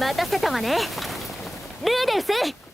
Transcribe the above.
待たせたわね。ルーデウス！